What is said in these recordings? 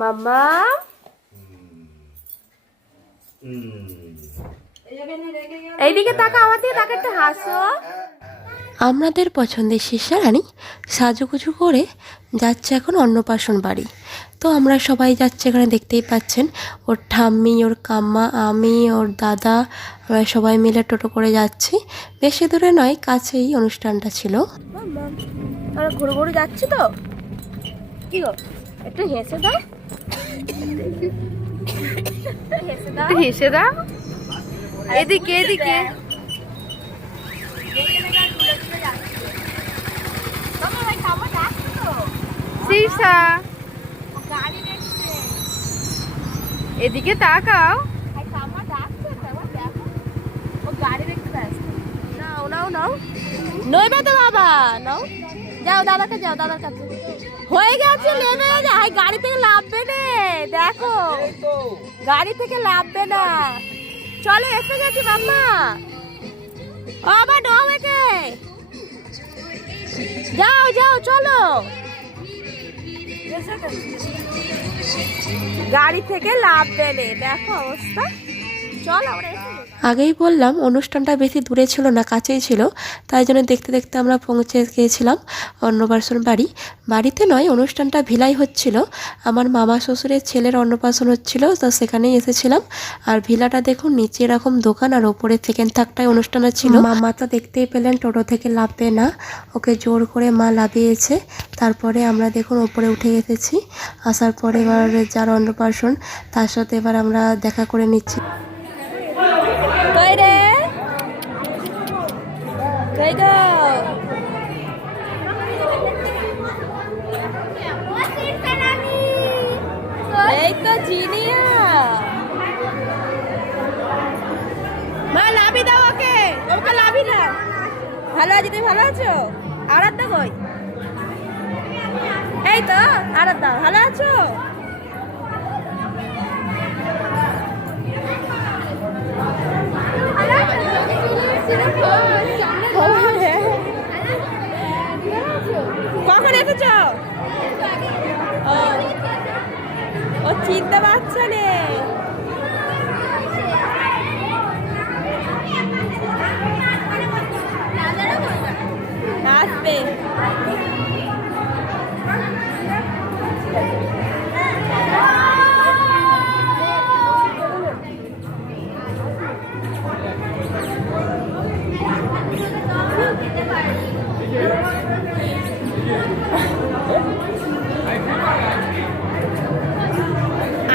মাম্মা এইদিকে তাকা, আমার দিকে তাকা, একটু হাসো। আমাদের পছন্দের শিষ্যা রানী সাজুগুজু করে যাচ্ছে এখন অন্নপ্রাশন বাড়ি। তো আমরা সবাই যাচ্ছি, এখানে দেখতেই পাচ্ছেন ওর ঠাম্মি, ওর কাম্মা, আমি, ওর দাদা, আমরা সবাই মিলে টোটো করে যাচ্ছি। বেশি দূরে নয়, কাছেই অনুষ্ঠানটা ছিল। আমরা ঘুরে ঘুরে যাচ্ছি তো, কি গো একটু হেসে দাও, হেসে দাও, এদিকে এদিকে। এদিকে তাকাও, নাও নাও নাও, নইবে তো বাবা, নাও, যাও দাদার কাছে, যাও দাদার কাছে। হয়ে গেছে, নেমে যাই, গাড়ি থেকে লাভবে না, দেখো গাড়ি থেকে লাভবে না। চলে এসে গেছি মাম্মা, আবার নাও একে, যাও যাও চলো, গাড়ি থেকে লাভবে না, দেখো অবস্থা। চল আমরা আগেই বললাম অনুষ্ঠানটা বেশি দূরে ছিল না, কাছেই ছিল, তাই জন্য দেখতে দেখতে আমরা পৌঁছে গিয়েছিলাম অন্নপ্রাশন বাড়ি। বাড়িতে নয়, অনুষ্ঠানটা ভিলাই হচ্ছিল, আমার মামা শ্বশুরের ছেলের অন্নপ্রাশন হচ্ছিল, তো সেখানেই এসেছিলাম। আর ভিলাটা দেখুন, নিচে এরকম দোকান আর ওপরে সেকেন্ড থাকটায় অনুষ্ঠানটা ছিল। মামা তো দেখতেই পেলেন টোটো থেকে লাভবে না, ওকে জোর করে মা লাভিয়েছে। তারপরে আমরা দেখুন ওপরে উঠে এসেছি, আসার পরে এবার যার অন্নপ্রাশন তার সাথে এবার আমরা দেখা করে নিচ্ছি। এই তো জিনিয়া, মা লাভি দাও ওকে, ওকে লাভি না। ভালো আছি, তুমি ভালো আছো? আরাধ্যা কই? এই তো আরাধ্যা, ভালো আছো? কখন এসেছ? ও চিনতে পারছে না, আসবে।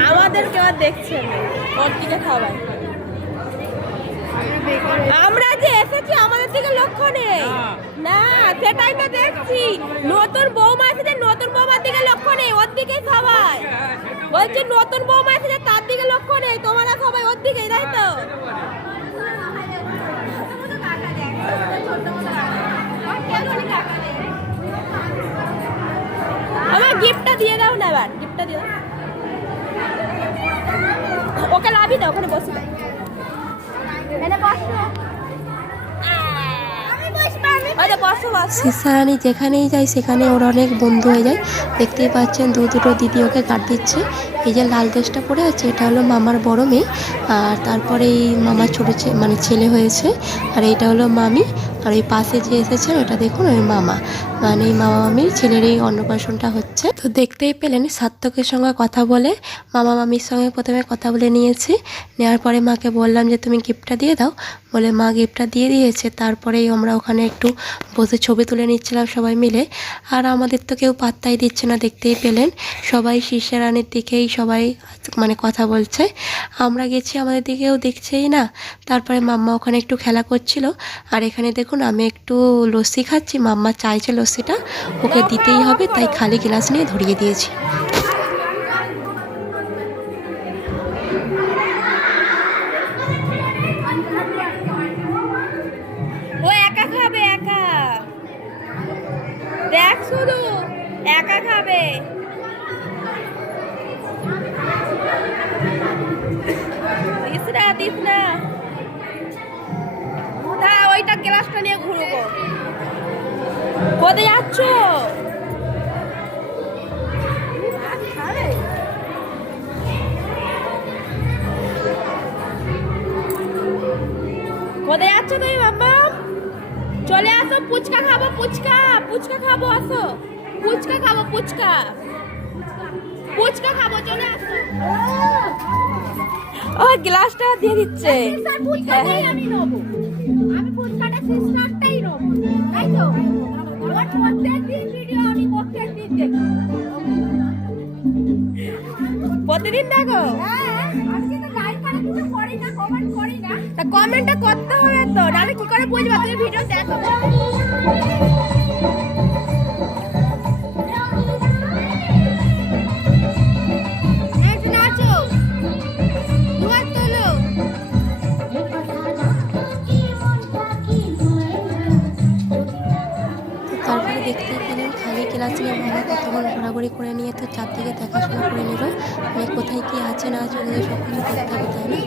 আমাদের কেউ দেখছেন ওর দিকে খাবার, আমরা যে এসেছি আমাদের দিকে লক্ষ্য নেই না, সেটাই তো দেখছি। নতুন বৌমা এসেছে, নতুন বৌমার দিকে লক্ষ্য নেই, ওর দিকেই সবাই বলছে। নতুন বৌমা এসেছে, তার দিকে লক্ষ্য নেই, তোমরা সবাই ওর দিকেই, তাই তো? আমার গিফটটা দিয়ে দাও না, এবার গিফটটা দিয়ে দাও, ওকে লাভি দাও, ওখানে বসে দাও। শিশা রানী যেখানেই যায় সেখানে ওর অনেক বন্ধু হয়ে যায়, দেখতেই পাচ্ছেন দুটো দিদি ওকে গার্ড দিচ্ছে। এই যে লাল ড্রেসটা পরে আছে, এটা হলো মামার বড় মেয়ে, আর তারপরে এই মামার ছোটো মানে ছেলে হয়েছে, আর এইটা হলো মামি। আর ওই পাশে যে এসেছেন ওটা দেখুন ওই মামা, মানে এই মামা মামির ছেলের এই অন্নপ্রাশনটা হচ্ছে। তো দেখতেই পেলেন সার্থকের সঙ্গে কথা বলে মামা মামির সঙ্গে প্রথমে কথা বলে নিয়েছি, নেওয়ার পরে মাকে বললাম যে তুমি গিফটটা দিয়ে দাও, বলে মা গিফটটা দিয়ে দিয়েছে। তারপরেই আমরা ওখানে একটু বসে ছবি তুলে নিচ্ছিলাম সবাই মিলে। আর আমাদের তো কেউ পাত্তাই দিচ্ছে না, দেখতেই পেলেন সবাই শিষ্যা রানীর দিকেই সবাই মানে কথা বলছে। আমরা গেছি, আমাদের দিকেও দেখছেই না। তারপরে মাম্মা ওখানে একটু খেলা করছিল, আর এখানে দেখুন আমি একটু লস্যি খাচ্ছি, মাম্মা চাইছে লস্যিটা, ওকে দিতেই হবে, তাই খালি গ্লাস নিয়ে ধরিয়ে দিয়েছি। ও একা খাবে, একা দেখ, শুধু একা খাবে। দিস না, ওইটা গ্লাসটা নিয়ে ঘুরবো। কোথায় যাচ্ছ? কোথায় যাচ্ছ তুমি মাম্মা? চলে আসো, ফুচকা খাবো, ফুচকা ফুচকা খাবো, আসো ফুচকা খাবো, ফুচকা ফুচকা খাবো, চলে আসো। ও গ্লাসটা দিয়ে দিচ্ছে। আমি নেবো, আমি ফুচকাটা সিস্টারটাই নেবো, তাই তো? আমার প্রত্যেকদিন ভিডিও আমি প্রত্যেকদিন দেখি। প্রতিদিন দেখো? আজকে তো লাইক করে কিছু করি না, কমেন্ট করি না। তা কমেন্টটা করতে হবে তো, নাহলে কি করে বুঝবা তুমি ভিডিও দেখো? একটু নাচো, দুয়ার তোলো। তারপরে দেখতে পেলেন খালি ক্লাস নিয়ে মামা কতক্ষণ ঘোরাঘুরি করে নিয়ে তো চারদিকে দেখাশোনা করে নিল, মানে কোথায় কি আছে না আছে ওদের সব কিছু দেখতে হবে, তাই না?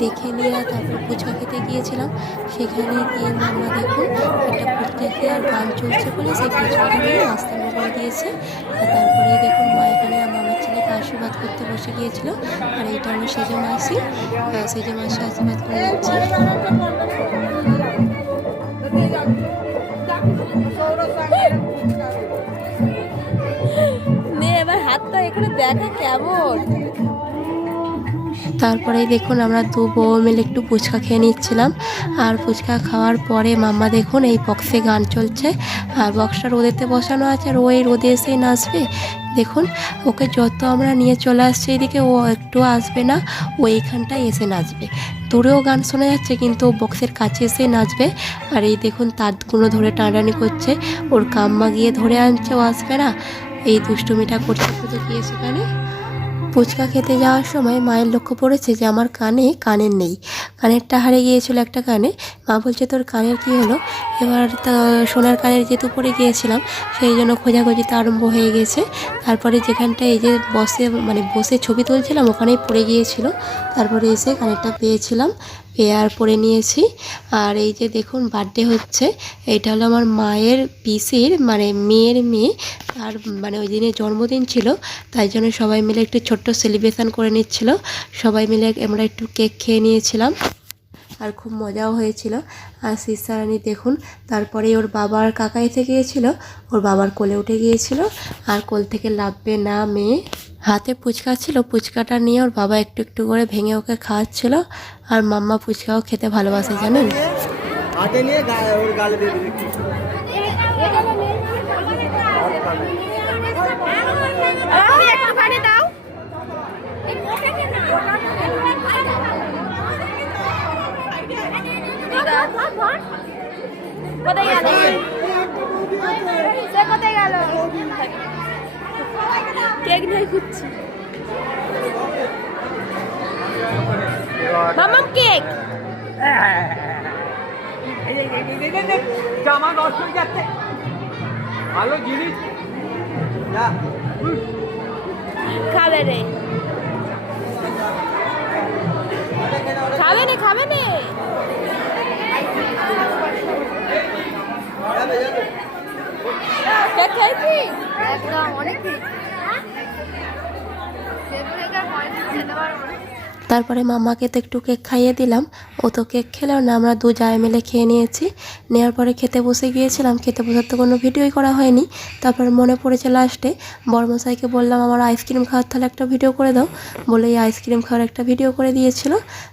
দেখে নিয়ে তারপরে ফুচকা খেতে গিয়েছিলাম। সেখানে গিয়ে মামা দেখুন একটা ফুচকা খেয়ে আর গান চলছে বলে সেই ফুচকাটা নিয়ে নাস্তা করে দিয়েছে। আর তারপরে দেখুন মা এখানে মামার ছেলেকে আশীর্বাদ করতে বসে গিয়েছিল। আর এইটা হলো সেজে মাসি, সেজে মাসি আশীর্বাদ করে দিচ্ছে। এবার হাতটা এখানে দেখা কেমন। তারপরে দেখুন আমরা দু বউ মিলে একটু ফুচকা খেয়ে নিচ্ছিলাম। আর ফুচকা খাওয়ার পরে মাম্মা দেখুন এই বক্সে গান চলছে, আর বক্সটা রোদেতে বসানো আছে, আর ওই রোদে এসেই নাচবে। দেখুন ওকে যত আমরা নিয়ে চলে আসছি এদিকে ও একটু আসবে না, ও এইখানটায় এসে নাচবে। দূরেও গান শোনা যাচ্ছে কিন্তু ও বক্সের কাছে এসে নাচবে। আর এই দেখুন তারগুলো ধরে টানাটানি করছে, ওর কাম্মা গিয়ে ধরে আনছে, ও আসবে না। এই দুষ্টুমিটা করতে করতে গিয়ে সেখানে ফুচকা খেতে যাওয়ার সময় মায়ের লক্ষ্য পড়েছে যে আমার কানের নেই, কানেরটা হারিয়ে গিয়েছিল একটা কানে। মা বলছে তোর কানের কি হলো? এবার সোনার কানের যেহেতু পড়ে গিয়েছিলাম সেই জন্য খোঁজাখুঁজিতে আরম্ভ হয়ে গেছে। তারপরে যেখানটায় এই যে বসে ছবি তুলছিলাম ওখানেই পড়ে গিয়েছিল। তারপরে এসে কানেরটা পেয়েছিলাম, পেয়ে আর পরে নিয়েছি। আর এই যে দেখুন বার্থডে হচ্ছে, এইটা হলো আমার মায়ের পিসির মেয়ের মেয়ে, তার ওই দিনে জন্মদিন ছিল, তাই জন্য সবাই মিলে একটু ছোট্ট সেলিব্রেশন করে নিচ্ছিল। সবাই মিলে আমরা একটু কেক খেয়ে নিয়েছিলাম আর খুব মজাও হয়েছিল। আর সিস্টারানি দেখুন তারপরে ওর বাবার কাকা এসে গিয়েছিল, ওর বাবার কোলে উঠে গিয়েছিল, আর কোল থেকে লাফবে না মেয়ে। হাতে ফুচকা ছিল, ফুচকাটা নিয়ে ওর বাবা একটু একটু করে ভেঙে ওকে খাওয়াচ্ছিল। আর মাম্মা ফুচকাও খেতে ভালোবাসে জানেন। কোথায় গেল সে, কোথায় গেল? কেক নিয়ে ঘুরছি। মামাম কেক জামা নষ্ট হয়ে যাচ্ছে, ভালো জিনিস খাবে রে, খাবে নে, খাবে নে। কেক খাইছি একদম অনেক। তারপরে মাম্মাকে তো একটু কেক খাইয়ে দিলাম, ও তো কেক খেলেও না, আমরা দু জায় মিলে খেয়ে নিয়েছি। নেওয়ার পরে খেতে বসে গিয়েছিলাম, খেতে বসার তো কোনো ভিডিওই করা হয়নি। তারপর মনে পড়েছে লাস্টে বড়মশাইকে বললাম আমার আইসক্রিম খাওয়ার তাহলে একটা ভিডিও করে দাও, বলে এই আইসক্রিম খাওয়ার একটা ভিডিও করে দিয়েছিল।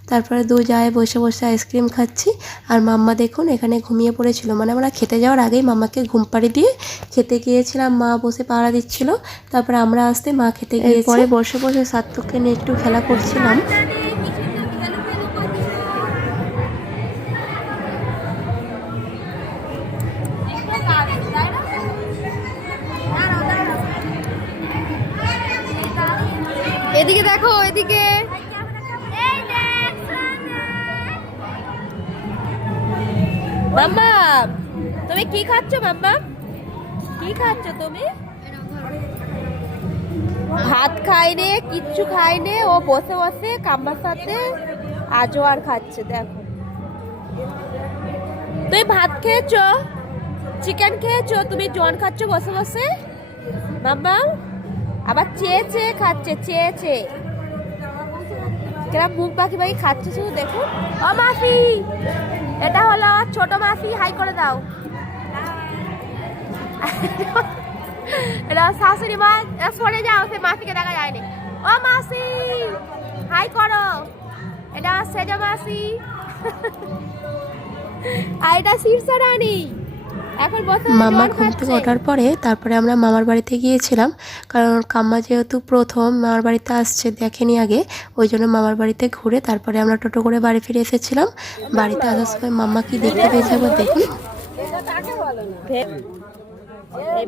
তারপরে দু জায় বসে বসে আইসক্রিম খাচ্ছি। আর মাম্মা দেখুন এখানে ঘুমিয়ে পড়েছিল, আমরা খেতে যাওয়ার আগেই মাম্মাকে ঘুম পাড়ি দিয়ে খেতে গিয়েছিলাম, মা বসে পাহারা দিচ্ছিল। তারপরে আমরা আসতে মা খেতে গিয়ে পরে বসে বসে সার্থককে নিয়ে একটু খেলা করছিলাম। এদিকে দেখো, এদিকে মাম্মা তুমি কি খাচ্ছ? মাম্মা কি খাচ্ছ তুমি? ভাত খাইনে, কিচ্ছু খাইনে, ও বসে বসে কাম্মার সাথে আজও আর খাচ্ছে। দেখো তুমি ভাত খেয়েছো, চিকেন খেয়েছো, তুমি জন খাচ্ছ বসে বসে। মাম্মা আবার চেয়ে চেয়ে খাচ্ছে, চেয়ে চেয়ে। কেরা মুখ বাকি বাকি খাচ্ছে শুধু দেখুন। ও মাসি, এটা হলো ছোট মাসি, হাই করে দাও। এটা শাশুড়ি মা, সরে যাও, সে মাসিকে দেখা যায়নি। ও মাসি হাই করো, এটা সেজো মাসি। আর এটা শীর্ষা রানী। এখন বসে মামা ঘুম থেকে ওঠার পরে তারপরে আমরা মামার বাড়িতে গিয়েছিলাম, কারণ কাম্মা যেহেতু প্রথম মামার বাড়িতে আসছে, দেখেনি আগে, ওই জন্য মামার বাড়িতে ঘুরে তারপরে আমরা টোটো করে বাড়ি ফিরে এসেছিলাম। বাড়িতে আসার সময় মাম্মা কি দেখতে পেয়েছে একবার দেখুন।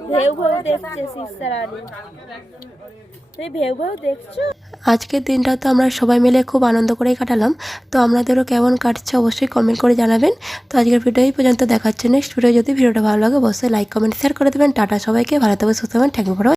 ভেউ ভেউ দেখছে শীর্ষা রানী, তুমি ভেউ ভেউ দেখছো। আজকের দিনটা তো আমরা সবাই মিলে খুব আনন্দ করেই কাটালাম। তো আপনাদেরও কেমন কাটছে অবশ্যই কমেন্ট করে জানাবেন। তো আজকের ভিডিও এই পর্যন্ত, দেখাচ্ছে নেক্সট ভিডিও। যদি ভিডিওটা ভালো লাগে অবশ্যই লাইক কমেন্ট শেয়ার করে দেবেন। টাটা সবাইকে, ভালো থাকবেন, সুস্থ থাকবেন, থ্যাংক ইউ ফর